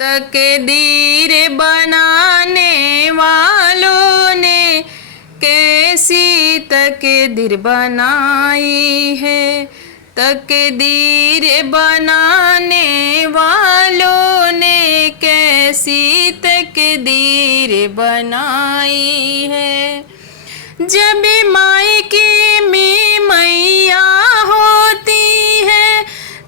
तकदीर बनाने वालों ने कैसी तकदीर बनाई है। तकदीर बनाने वालों ने कैसी तकदीर बनाई है। जब मायके में मैया होती है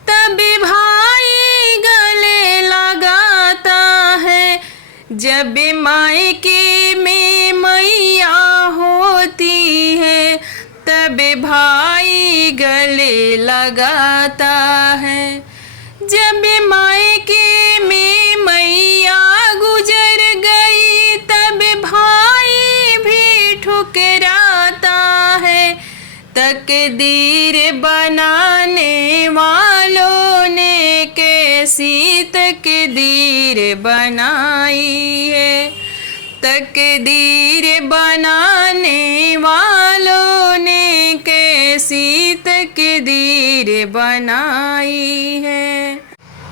तब भाई गले लगाता है। जब मायके में मैया होती है तब भाई गले लगाता है। जब मायके में मैया गुजर गई तब भाई भी ठुकराता है। तकदीर बनाने वालों ने कैसी तकदीर बनाई है। तकदीर बनाने वालों ने कैसी तकदीर बनाई है।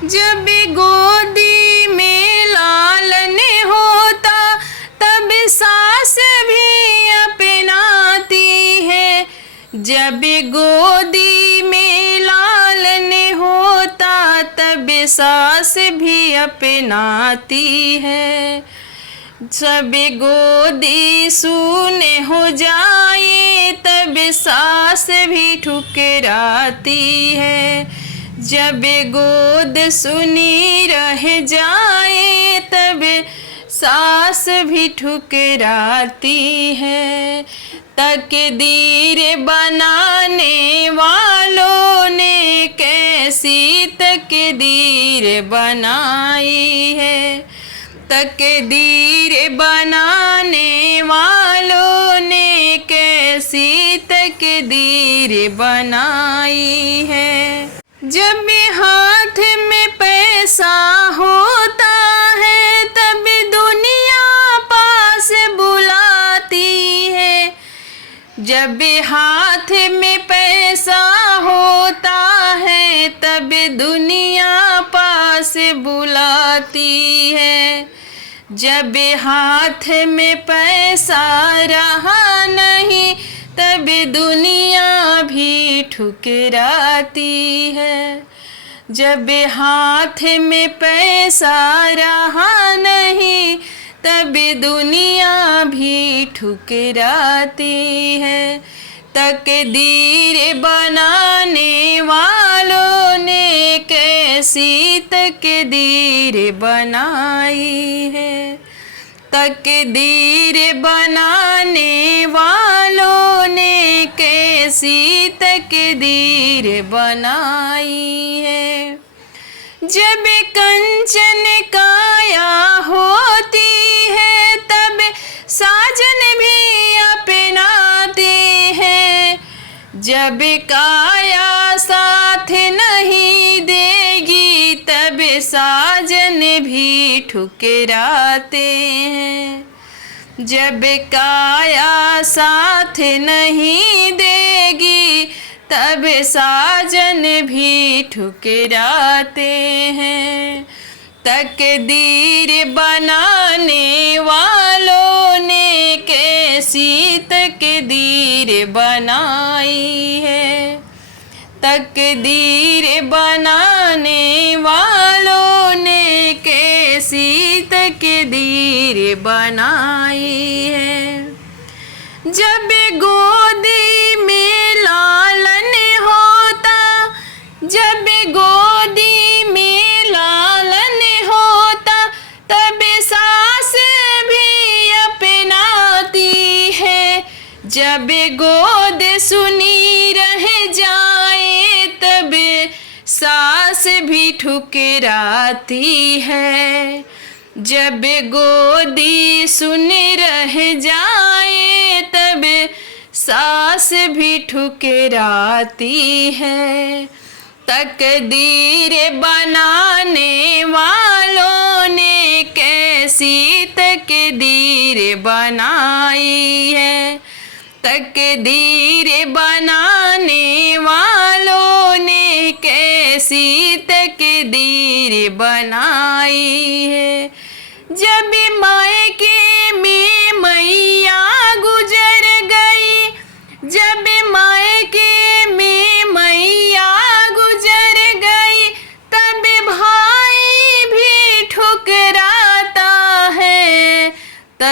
जब गोदी में लालन होता तब सास भी अपनाती है। जब गोदी में लालन होता तब सास भी अपनाती है। जब गोदी सूने हो जाए तब सास भी ठुकराती है। जब गोद सुनी रह जाए तब सास भी ठुकराती है। तकदीर बनाने वालों ने कैसी तकदीर बनाई है। तकदीर बनाने वालों ने कैसी तकदीर बनाई है। जब हाथ में पैसा होता है तब दुनिया पास बुलाती है। जब हाथ में पैसा होता है तब दुनिया पास बुलाती है। जब हाथ में पैसा रहा नहीं तब दुनिया भी ठुकराती है। जब हाथ में पैसा रहा नहीं तब दुनिया भी ठुकराती है। तकदीर बनाने वालों ने कैसी तकदीर बनाई है। तकदीर बनाने वालों ने कैसी तकदीर बनाई है। जब कंचन काया होती है तब साजन भी अपनाते हैं। जब काया साथ नहीं देगी तब साजन भी ठुकराते हैं। जब काया साथ नहीं देगी तब साजन भी ठुकराते हैं। तकदीर बनाने वालों ने कैसी तकदीर बनाई है। तकदीर बनाने वालों ने कैसी तकदीर बनाई है। जब गोदी में लालन होता, जब गोदी में लालन होता तब सास भी अपनाती है। जब गोद सुनी रह जाए तब सास भी ठुकराती है। जब गोदी सुन रह जाए तब सास भी ठुकराती है। तकदीर बनाने वालों ने कैसी तकदीर बनाई है। तकदीर बनाने वालों ने कैसी तकदीर बनाई है।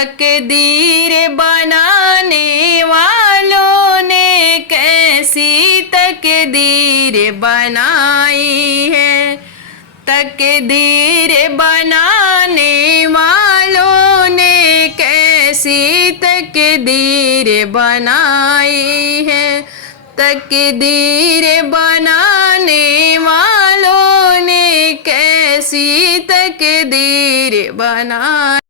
तकदीर बनाने वालों ने कैसी तकदीर बनाई है। तकदीर बनाने वालों ने कैसी तकदीर बनाई है। तकदीर बनाने वालों ने कैसी तकदीर बनाई।